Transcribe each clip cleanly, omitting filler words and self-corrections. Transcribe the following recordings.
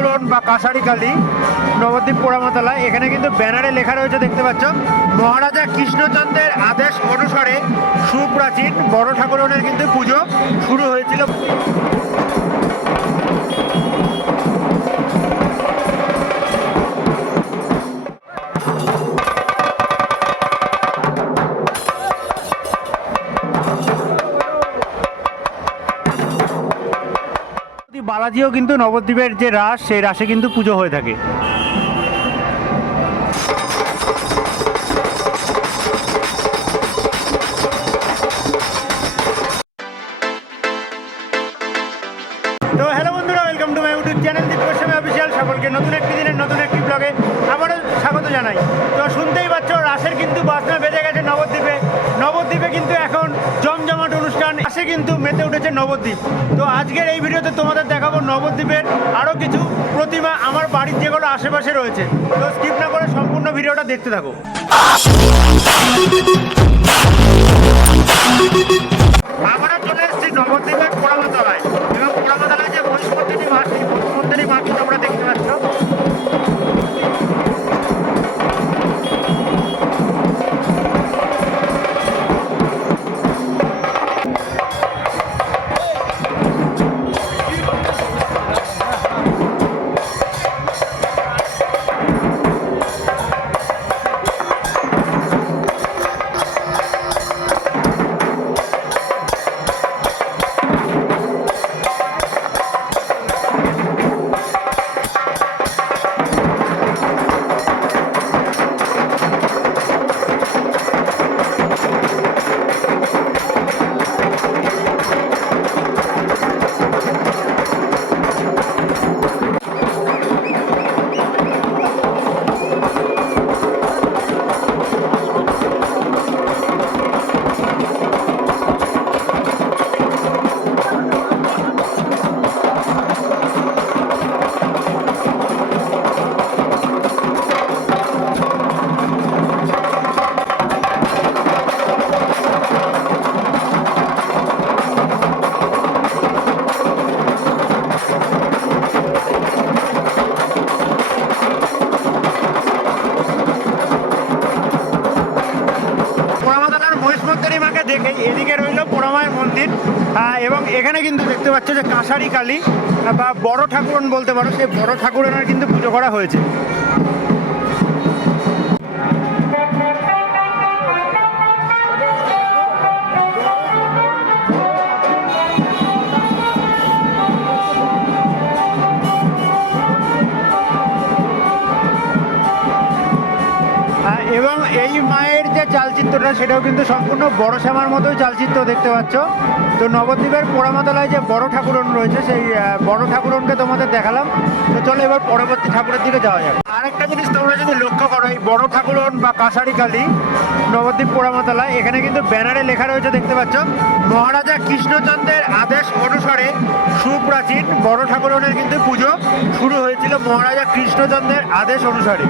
ঠাকুরন বা কাছারি কালী নবদ্বীপ পোড়ামাতলা। এখানে কিন্তু ব্যানারে লেখা রয়েছে, দেখতে পাচ্ছ, মহারাজা কৃষ্ণচন্দ্রের আদেশ অনুসারে সুপ্রাচীন বড় ঠাকুরনের কিন্তু পুজো শুরু হয়েছিল। বালাজিও কিন্তু নবদ্বীপের যে রাস, সেই রাসে কিন্তু পুজো হয়ে থাকে। তো হ্যালো বন্ধুরা, welcome to my YouTube channel Deep Goswami official. সকলকে নতুন একটি দিনের নতুন একটি ব্লগে আবারও স্বাগত জানাই। তো শুনতেই পাচ্ছ, রাসের কিন্তু বাজনা বেজে গেছে নবদ্বীপে। নবদ্বীপে কিন্তু এখন জমজমাট অনুষ্ঠান, রাসে কিন্তু মেতে উঠেছে নবদ্বীপ। তো আজকের এই ভিডিওতে তোমাদের দেখাবো নবদ্বীপের আরও কিছু প্রতিমা আমার বাড়ির যেগুলো আশেপাশে রয়েছে। তো স্কিপ না করে সম্পূর্ণ ভিডিওটা দেখতে থাকো। আমরা চলে এসেছি নবদ্বীপের পোড়ামাতলায়, এবং পোড়ামাতলায় যে মহিষমর্দিনী মা, সেই মহিষমর্দিনী মাকে তোমরা দেখতে পাচ্ছ। দেখে এদিকে রইল পোড়ামায়ের মন্দির, এবং এখানে কিন্তু দেখতে পাচ্ছ যে কাছারি কালী বা বড় ঠাকুরন বলতে পারো, সেই বড় ঠাকুরনের কিন্তু পুজো করা হয়েছে। এবং এই মায়ের যে চালচিত্রটা, সেটাও কিন্তু সম্পূর্ণ বড় শ্যামার মতোই চালচিত্র দেখতে পাচ্ছ। তো নবদ্বীপের পোড়ামাতলায় যে বড় ঠাকুরন রয়েছে, সেই বড় ঠাকুরনকে তোমাদের দেখালাম। তো চলো এবার পরবর্তী ঠাকুরের দিকে যাওয়া যাবে। আরেকটা জিনিস তোমরা যদি লক্ষ্য করো, এই বড় ঠাকুরন বা কাছারি কালী নবদ্বীপ পোড়ামাতলায়, এখানে কিন্তু ব্যানারে লেখা রয়েছে, দেখতে পাচ্ছ, মহারাজা কৃষ্ণচন্দ্রের আদেশ অনুসারে সুপ্রাচীন বড় ঠাকুরনের কিন্তু পুজো শুরু হয়েছিল মহারাজা কৃষ্ণচন্দ্রের আদেশ অনুসারে।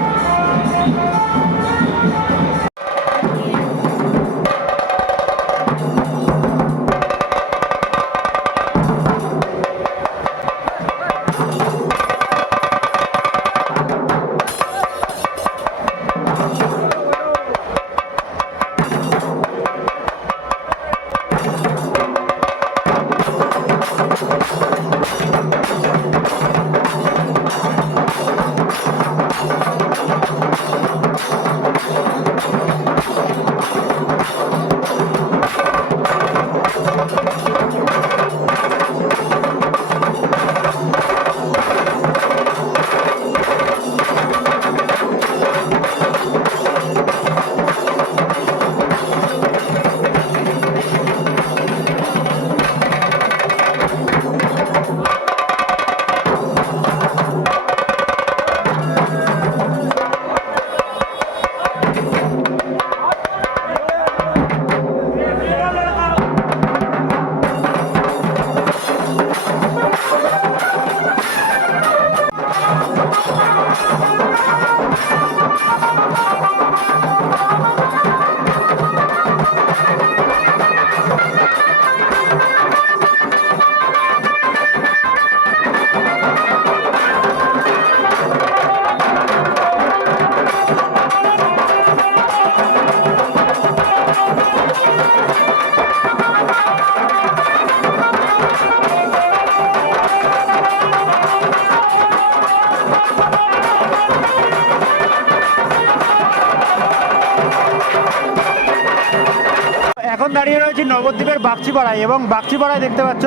এখন দাঁড়িয়ে রয়েছি নবদ্বীপের বাগচিপাড়ায়, এবং বাগচিপাড়ায় দেখতে পাচ্ছ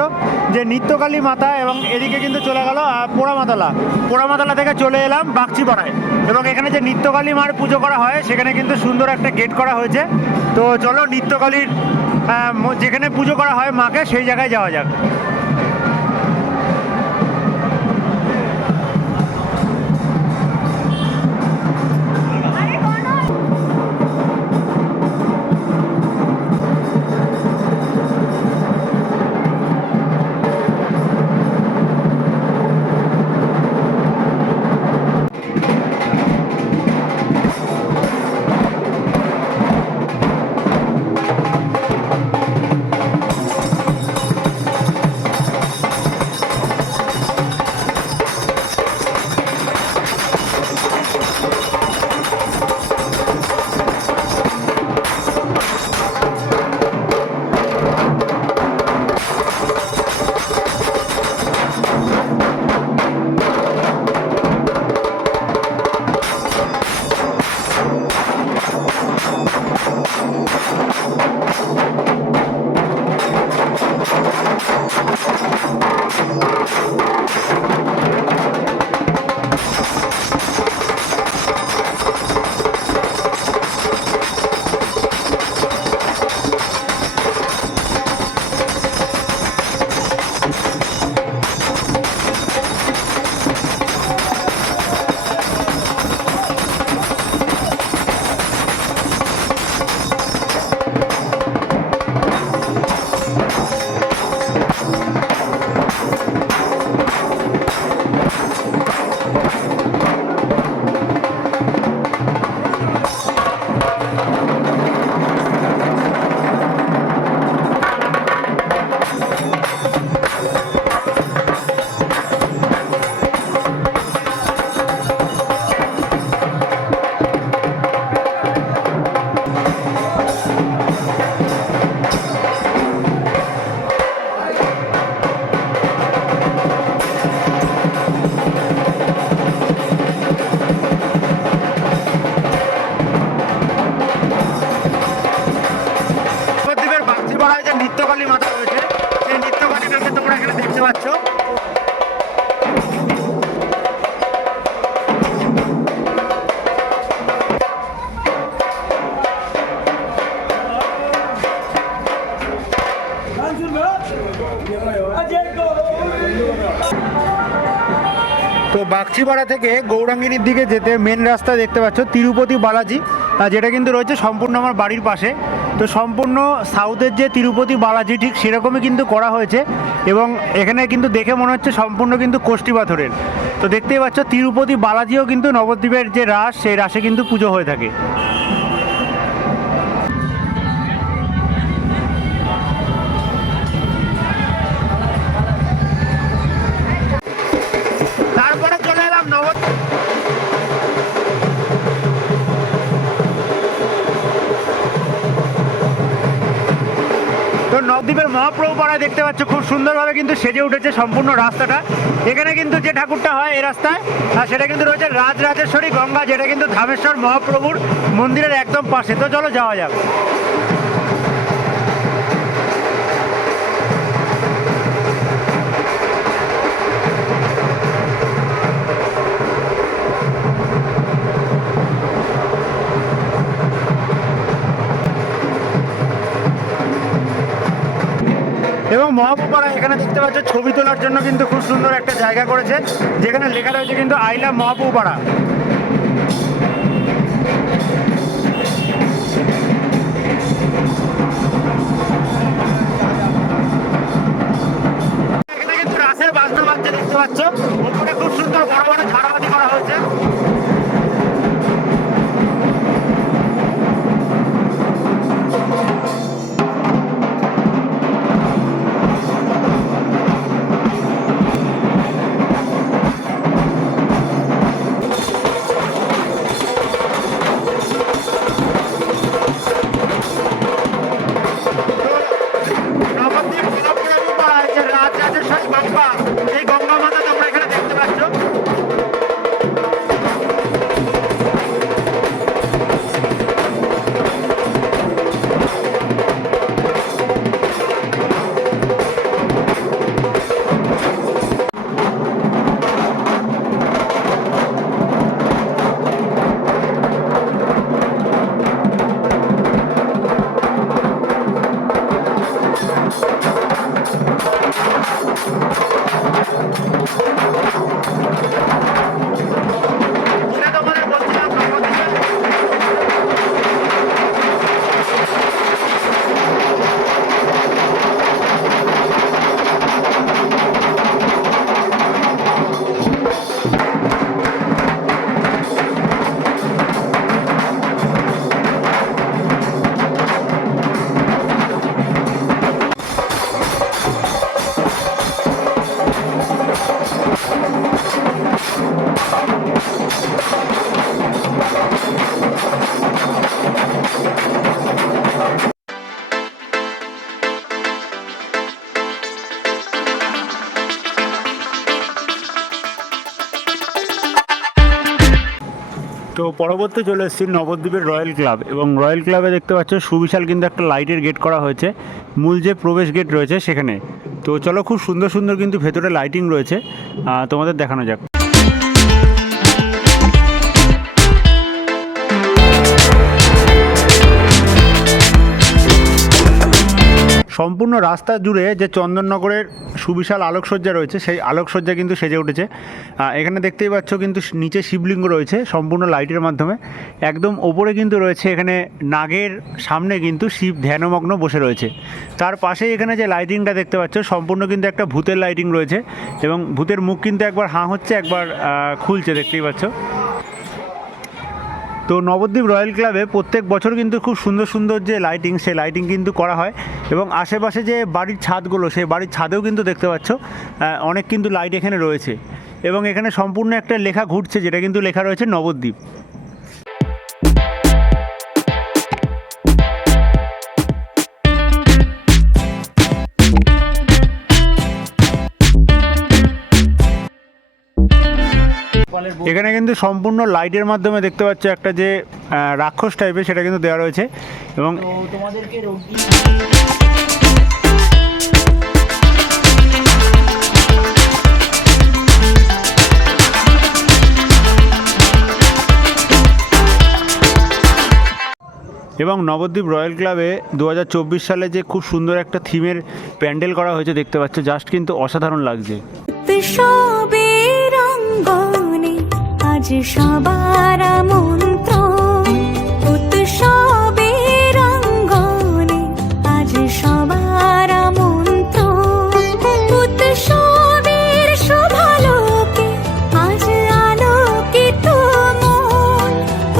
যে নিত্যকালী মাতা, এবং এদিকে কিন্তু চলে গেল পোড়ামাতলা। পোড়ামাতলা থেকে চলে এলাম বাগচিপাড়ায়, এবং এখানে যে নিত্যকালী মার পুজো করা হয় সেখানে কিন্তু সুন্দর একটা গেট করা হয়েছে। তো চলো নিত্যকালীর যেখানে পুজো করা হয় মাকে, সেই জায়গায় যাওয়া যাক। নিত্যকালী মাতা রয়েছে, সেই নিত্যকালী মাকে তোমরা এখানে দেখতে পাচ্ছ। তো বাগচিপাড়া থেকে গৌরাঙ্গিনীর দিকে যেতে মেন রাস্তা দেখতে পাচ্ছ তিরুপতি বালাজি, যেটা কিন্তু রয়েছে সম্পূর্ণ আমার বাড়ির পাশে। তো সম্পূর্ণ সাউথের যে তিরুপতি বালাজি ঠিক সেরকমই কিন্তু করা হয়েছে, এবং এখানে কিন্তু দেখে মনে হচ্ছে সম্পূর্ণ কিন্তু কোষ্ঠী পাথরের। তো দেখতেই পাচ্ছ তিরুপতি বালাজিও কিন্তু নবদ্বীপের যে রাস, সেই রাসে কিন্তু পুজো হয়ে থাকে। তারপরে চলে এলাম নবদ্বীপ। তো নবদ্বীপের মহাপ্রভু পাড়ায় দেখতে পাচ্ছ খুব সুন্দরভাবে কিন্তু সেজে উঠেছে সম্পূর্ণ রাস্তাটা। এখানে কিন্তু যে ঠাকুরটা হয় এই রাস্তায়, সেটা কিন্তু রয়েছে রাজরাজেশ্বরী গঙ্গা, যেটা কিন্তু ধামেশ্বর মহাপ্রভুর মন্দিরের একদম পাশে। তো চলো যাওয়া যাক। এবং মহাপ্রভুপাড়া এখানে দেখতে পাচ্ছ ছবি তোলার জন্য কিন্তু খুব সুন্দর একটা জায়গা করেছে, যেখানে লেখা রয়েছে কিন্তু আই লাভ মহাপ্রভুপাড়া। এখানে কিন্তু রাসের বাজনা বাজছে দেখতে পাচ্ছ, ওপরে খুব সুন্দর বড় বড় ঝাড়বাতি করা হয়েছে। এই গঙ্গা মাতা তোমরা এখানে দেখতে পাচ্ছ। তো পরবর্তী চলে এসেছি নবদ্বীপের রয়্যাল ক্লাব, এবং রয়্যাল ক্লাবে দেখতে পাচ্ছ সুবিশাল কিন্তু একটা লাইটের গেট করা হয়েছে, মূল যে প্রবেশ গেট রয়েছে সেখানে। তো চলো, খুব সুন্দর সুন্দর কিন্তু ভেতরে লাইটিং রয়েছে, তোমাদের দেখানো যাক। সম্পূর্ণ রাস্তা জুড়ে যে চন্দননগরের সুবিশাল আলোকসজ্জা রয়েছে সেই আলোকসজ্জা কিন্তু সেজে উঠেছে। এখানে দেখতেই পাচ্ছ কিন্তু নিচে শিবলিঙ্গ রয়েছে সম্পূর্ণ লাইটের মাধ্যমে। একদম ওপরে কিন্তু রয়েছে এখানে নাগের সামনে কিন্তু শিব ধ্যানমগ্ন বসে রয়েছে। তার পাশেই এখানে যে লাইটিংটা দেখতে পাচ্ছ সম্পূর্ণ কিন্তু একটা ভূতের লাইটিং রয়েছে, এবং ভূতের মুখ কিন্তু একবার হাঁ হচ্ছে একবার খুলছে, দেখতেই পাচ্ছ। তো নবদ্বীপ রয়্যাল ক্লাবে প্রত্যেক বছর কিন্তু খুব সুন্দর সুন্দর যে লাইটিং, সেই লাইটিং কিন্তু করা হয়, এবং আশেপাশে যে বাড়ির ছাদগুলো সেই বাড়ির ছাদেও কিন্তু দেখতে পাচ্ছ অনেক কিন্তু লাইট এখানে রয়েছে, এবং এখানে সম্পূর্ণ একটা লেখা ঘুরছে, যেটা কিন্তু লেখা রয়েছে নবদ্বীপ। এখানে কিন্তু সম্পূর্ণ লাইটের মাধ্যমে দেখতে পাচ্ছ একটা যে রাক্ষস টাইপের, সেটা কিন্তু দেওয়া রয়েছে, এবং তোমাদেরকে এবং নবদ্বীপ রয়্যাল ক্লাবে 2024 সালে যে খুব সুন্দর একটা থিমের প্যান্ডেল করা হয়েছে দেখতে পাচ্ছ, জাস্ট কিন্তু অসাধারণ লাগছে। আজ সবার আমন্ত্রণ উৎসবের অঙ্গনে, আজ সবার আমন্ত্রণ উৎসবের শোভালোকে, আজ আলোকিত মন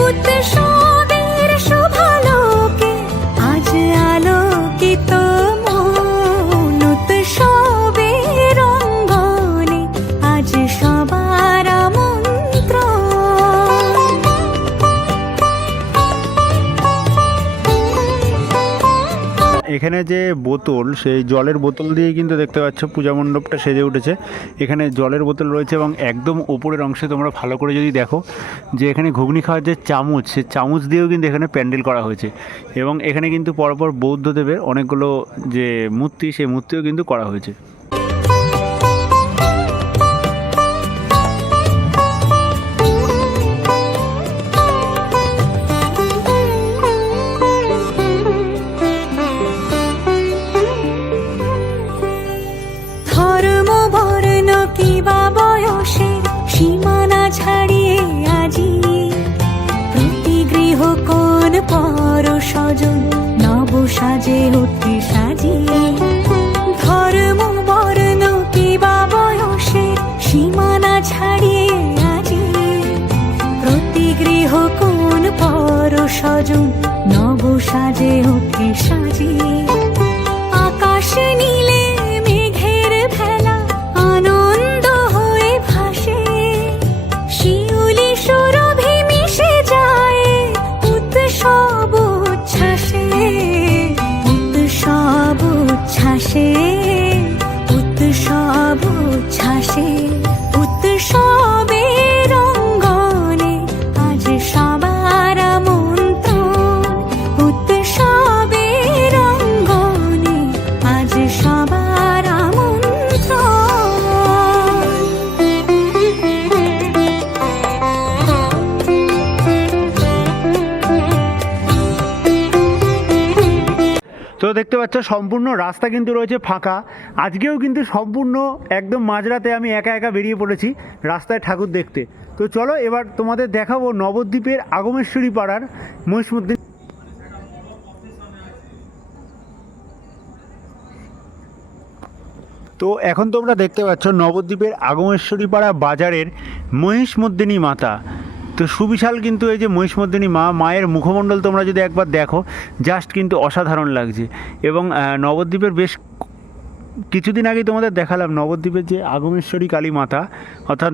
উৎসবের শোভালোকে, আজ আলোকিত মন উৎসবের অঙ্গনে, আজ সবার এখানে যে বোতল, সেই জলের বোতল দিয়ে কিন্তু দেখতে পাচ্ছ পূজা মণ্ডপটা সেজে উঠেছে। এখানে জলের বোতল রয়েছে, এবং একদম ওপরের অংশে তোমরা ভালো করে যদি দেখো যে এখানে ঘুগনি খাওয়ার যে চামচ, সেই চামচ দিয়েও কিন্তু এখানে প্যান্ডেল করা হয়েছে, এবং এখানে কিন্তু পরপর বৌদ্ধদেবের অনেকগুলো যে মূর্তি, সেই মূর্তিও কিন্তু করা হয়েছে। সীমানা ছাড়িয়ে আজি প্রতি গৃহ কোন পর স্বজন নব সাজে উঠে সাজিয়ে, ধর্ম বর্ণ কিবা বয়সের সীমানা ছাড়িয়ে আজি প্রতি গৃহ কোন পর স্বজন নব সাজে উঠে সাজিয়ে, আকাশ নীলে মেঘের ভেলা আনন্দ হয়ে ভাসে, শিউলি সুরভি মিশে যায় উৎসব উচ্ছ্বাসে, উৎসব উচ্ছ্বাসে, উৎসব উচ্ছ্বাসে, উৎসবের অঙ্গনে আজ সবার আমন্ত্রণ উৎসবের অঙ্গনে আজ সবার তো দেখতে পাচ্ছ সম্পূর্ণ রাস্তা কিন্তু রয়েছে ফাঁকা। আজকেও কিন্তু সম্পূর্ণ একদম মাঝরাতে আমি একা একা বেরিয়ে পড়েছি রাস্তায় ঠাকুর দেখতে। তো চলো এবার তোমাদের দেখাবো নবদ্বীপের আগমেশ্বরী পাড়ার মহিষমর্দিনী। তো এখন তোমরা দেখতে পাচ্ছ নবদ্বীপের আগমেশ্বরী পাড়া বাজারের মহিষমর্দিনী মাতা। তো সুবিশাল কিন্তু এই যে মহিষমর্দিনী মায়ের মুখমণ্ডল তোমরা যদি একবার দেখো, জাস্ট কিন্তু অসাধারণ লাগছে। এবং নবদ্বীপের বেশ কিছুদিন আগেই তোমাদের দেখালাম নবদ্বীপের যে আগমেশ্বরী কালী মাতা, অর্থাৎ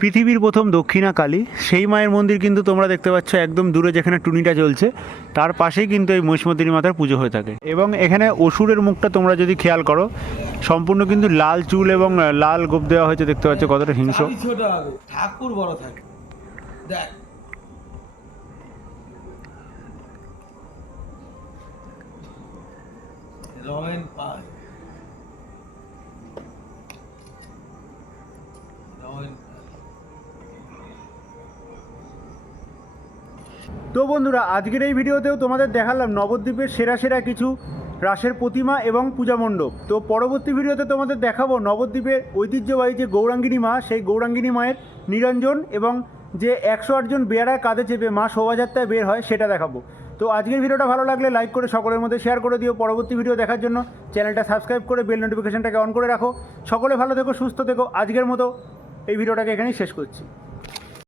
পৃথিবীর প্রথম দক্ষিণা কালী, সেই মায়ের মন্দির কিন্তু তোমরা দেখতে পাচ্ছ একদম দূরে যেখানে টুনিটা জ্বলছে তার পাশেই কিন্তু এই মহিষমর্দিনী মাতার পুজো হয়ে থাকে। এবং এখানে অসুরের মুখটা তোমরা যদি খেয়াল করো সম্পূর্ণ কিন্তু লাল চুল এবং লাল গোপ দেওয়া হয়েছে, দেখতে পাচ্ছ কতটা হিংস্র। ছোট হবে ঠাকুর বড় থাকে। দেখ রমেন পাল তো বন্ধুরা, আজকের এই ভিডিওতেও তোমাদের দেখালাম নবদ্বীপের সেরা সেরা কিছু রাসের প্রতিমা এবং পূজা মণ্ডপ। তো পরবর্তী ভিডিওতে তোমাদের দেখাবো নবদ্বীপের ঐতিহ্যবাহী যে গৌরাঙ্গিনী মা, সেই গৌরাঙ্গিনী মায়ের নিরঞ্জন এবং যে 108 জন বেয়ারার কাঁধে চেপে মা শোভাযাত্রায় বের হয় সেটা দেখাবো। তো আজকের ভিডিওটা ভালো লাগলে লাইক করে সকলের মধ্যে শেয়ার করে দিও। পরবর্তী ভিডিও দেখার জন্য চ্যানেলটা সাবস্ক্রাইব করে বেল নোটিফিকেশনটাকে অন করে রাখো। সকলে ভালো থেকো, সুস্থ থেকো। আজকের মতো এই ভিডিওটাকে এখানেই শেষ করছি।